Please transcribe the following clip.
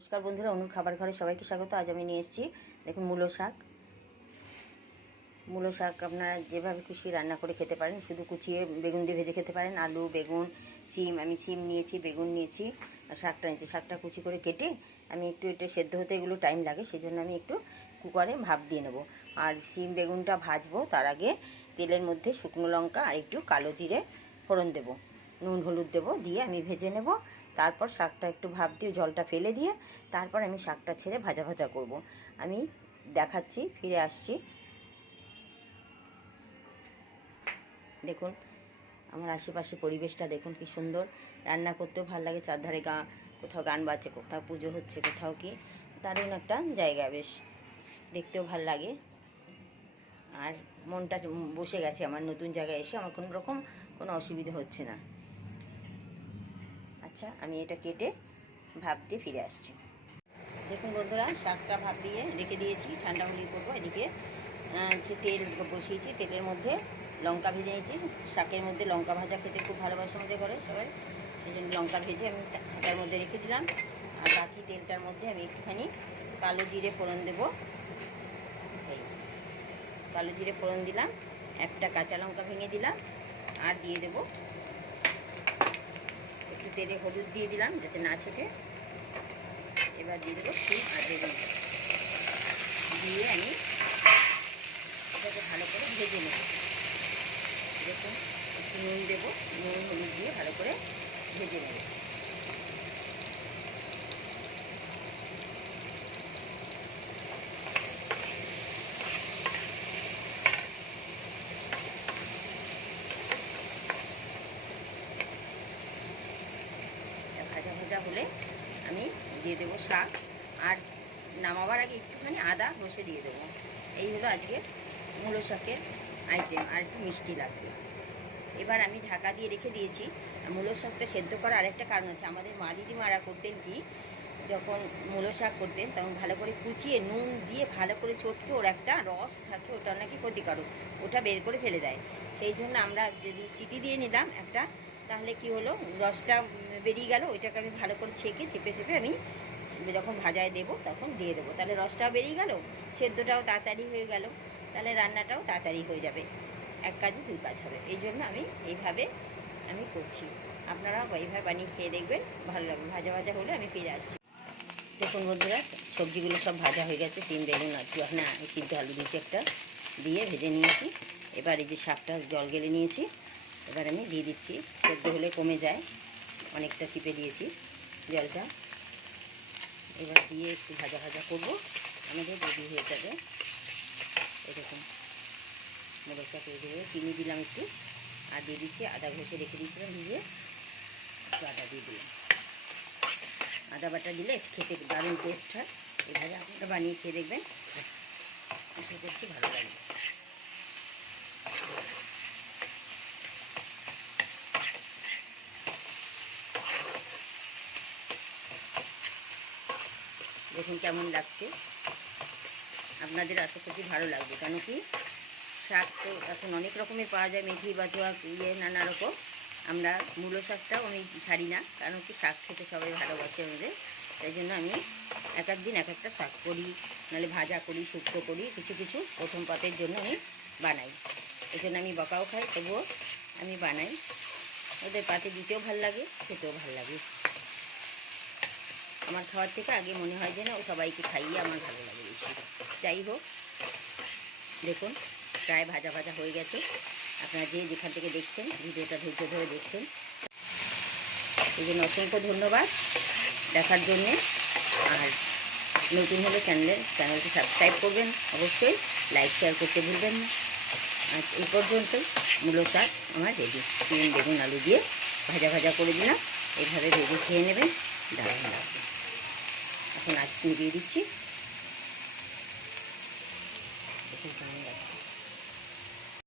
নমস্কার বন্ধুরা, অনুর খাবার ঘরে সবাইকে স্বাগত। আজ আমি নিয়ে এসেছি দেখুন মূলো শাক। মূলো শাক আপনারা যেভাবে খুশি রান্না করে খেতে পারেন, শুধু কুচিয়ে বেগুন দিয়ে ভেজে খেতে পারেন। আলু, বেগুন, সিম, আমি সিম নিয়েছি, বেগুন নিয়েছি আর শাকটা নিয়েছি। শাকটা কুচি করে কেটে আমি একটু এটা সেদ্ধ হতে এগুলো টাইম লাগে, সেই জন্য আমি একটু কুকারে ভাপ দিয়ে নেব। আর সিম বেগুনটা ভাজবো, তার আগে তেলের মধ্যে শুকনো লঙ্কা আর একটু কালো জিরে ফোড়ন দেবো, নুন হলুদ দেবো, দিয়ে আমি ভেজে নেব। তারপর শাকটা একটু ভাপ দিয়ে জলটা ফেলে দিয়ে তারপর আমি শাকটা ছেড়ে ভাজা ভাজা করব। আমি দেখাচ্ছি, ফিরে আসছি। দেখুন আমার আশেপাশে পরিবেশটা দেখুন কি সুন্দর, রান্না করতেও ভালো লাগে। চারধারে কোথাও গান বাজছে, কোথাও পুজো হচ্ছে, কোথাও কি দারুণ একটা জায়গা, বেশ দেখতেও ভালো লাগে। আর মনটা বসে গেছে আমার, নতুন জায়গায় এসে আমার কোনো অসুবিধা হচ্ছে না। আচ্ছা, আমি এটা কেটে ভাপ দিয়ে ফিরে আসছি। দেখুন বন্ধুরা, শাকটা ভাপ দিয়ে রেখে দিয়েছি, ঠান্ডা হলেই করবো। এদিকে তেল বসিয়েছি, তেলের মধ্যে লঙ্কা ভেজে নিয়েছি। শাকের মধ্যে লঙ্কা ভাজা খেতে খুব ভালোবাসে আমাদের ঘরে সবাই, সেই জন্য লঙ্কা ভেজে আমি ঢাকার মধ্যে রেখে দিলাম। আর বাকি তেলটার মধ্যে আমি একটুখানি কালো জিরে ফোড়ন দেবো। কালো জিরে ফোড়ন দিলাম, একটা কাঁচা লঙ্কা ভেঙে দিলাম, আর দিয়ে দেবো একটু তেলে হলুদ দিয়ে দিলাম যাতে না ছেটে। এবার দিয়ে দেবো সিম আর বেগুন, দিয়ে আমি এটাকে ভালো করে ভেজে নেব। দেখুন একটু নুন দেবো, নুন হলুদ দিয়ে ভালো করে ভেজে নেব। ভাজা ভাজা হলে আমি দিয়ে দেবো শাক, আর নামাবার আগে একটুখানি আদা ঘষে দিয়ে দেবো। এই হলো আজকে মূলো শাকের আইটেম, আর একটু মিষ্টি লাগবে। এবার আমি ঢাকা দিয়ে রেখে দিয়েছি। মূলো শাকটা সেদ্ধ করার আরেকটা কারণ আছে। আমাদের মা দিদিমারা করতেন কি, যখন মূলো শাক করতেন তখন ভালো করে কুচিয়ে নুন দিয়ে ভালো করে চটকে ওর একটা রস থাকে, ওটা নাকি ক্ষতিকারক, ওটা বের করে ফেলে দেয়। সেই জন্য আমরা যদি সিটি দিয়ে নিলাম একটা, তাহলে কি হলো, রসটা বেরিয়ে গেল। ওইটাকে আমি ভালো করে ছেঁকে চেপে চেপে আমি যখন ভাজায় দেবো তখন দিয়ে দেবো, তাহলে রসটাও বেরিয়ে গেল, সেদ্ধটাও তাড়াতাড়ি হয়ে গেল, তাহলে রান্নাটাও তাড়াতাড়ি হয়ে যাবে। এক কাজে দুই কাজ হবে। এই জন্য আমি এইভাবে করছি। আপনারাও এইভাবে বানিয়ে খেয়ে দেখবেন, ভালো লাগবে। ভাজা ভাজা হলে আমি ফিরে আসছি। দেখুন বন্ধুরা, সবজিগুলো সব ভাজা হয়ে গেছে। সিম বেগুন আর সিদ্ধ আলু দিয়েছি একটা, দিয়ে ভেজে নিয়েছি। এবার এই যে শাকটা জল গেলে নিয়েছি, এবার আমি দিয়ে দিচ্ছি। সেদ্ধ হলে কমে যায়, অনেকটা চিপে দিয়েছি জলটা। এবার দিয়ে একটু ভাজা ভাজা করবো, আমাদের রেডি হয়ে যাবে। এরকম মূলো শাক রেডি হয়ে, চিনি দিলাম একটু, আর দিয়ে দিচ্ছি আদা ঘষে রেখে দিয়েছিলাম ভিজিয়ে, একটু আদা দিয়ে দিলাম। আদা বাটা দিলে খেতে দারুণ টেস্ট হয়। এভাবে আপনারা বানিয়ে খেয়ে দেখবেন, আশা করছি ভালো লাগবে। দেখুন কেমন লাগছে, আপনাদের আশা করছি ভালো লাগবে। কেন কি, শাক তো এখন অনেক রকমের পাওয়া যায়, মেথি বাতুয়া নানা রকম। আমরা মূলো শাকটাও আমি ছাড়ি না, কারণ কি শাক খেতে সবাই ভালোবাসে আমাদের। তাই জন্য আমি এক এক দিন এক একটা শাক করি, নাহলে ভাজা করি, শুক্তো করি, কিছু কিছু প্রথম পাতের জন্য আমি বানাই। এই জন্য আমি বকাও খাই, তবুও আমি বানাই। ওদের পাতে দিতেও ভালো লাগে, খেতেও ভালো লাগে। আমার খাওয়ার থেকে আগে মনে হয় যে না, ও সবাইকে খাইয়ে আমার ভালো লাগে বেশি। যাই হোক, দেখুন প্রায় ভাজা ভাজা হয়ে গেছে। আপনারা যে যেখান থেকে দেখছেন, ভিডিওটা ধৈর্য ধরে দেখছেন, এই জন্য অসংখ্য ধন্যবাদ দেখার জন্যে। আর নতুন হলে চ্যানেলটি সাবস্ক্রাইব করবেন অবশ্যই, লাইক শেয়ার করতে ভুলবেন না। আজ এই পর্যন্ত মূলো শাক আমার রেডি। সিম বেগুন আলু দিয়ে ভাজা ভাজা করে দিলাম, এইভাবে ভেজে খেয়ে নেবেন, দারুণ লাগবে। এখন আজ নিভিয়ে দিচ্ছি।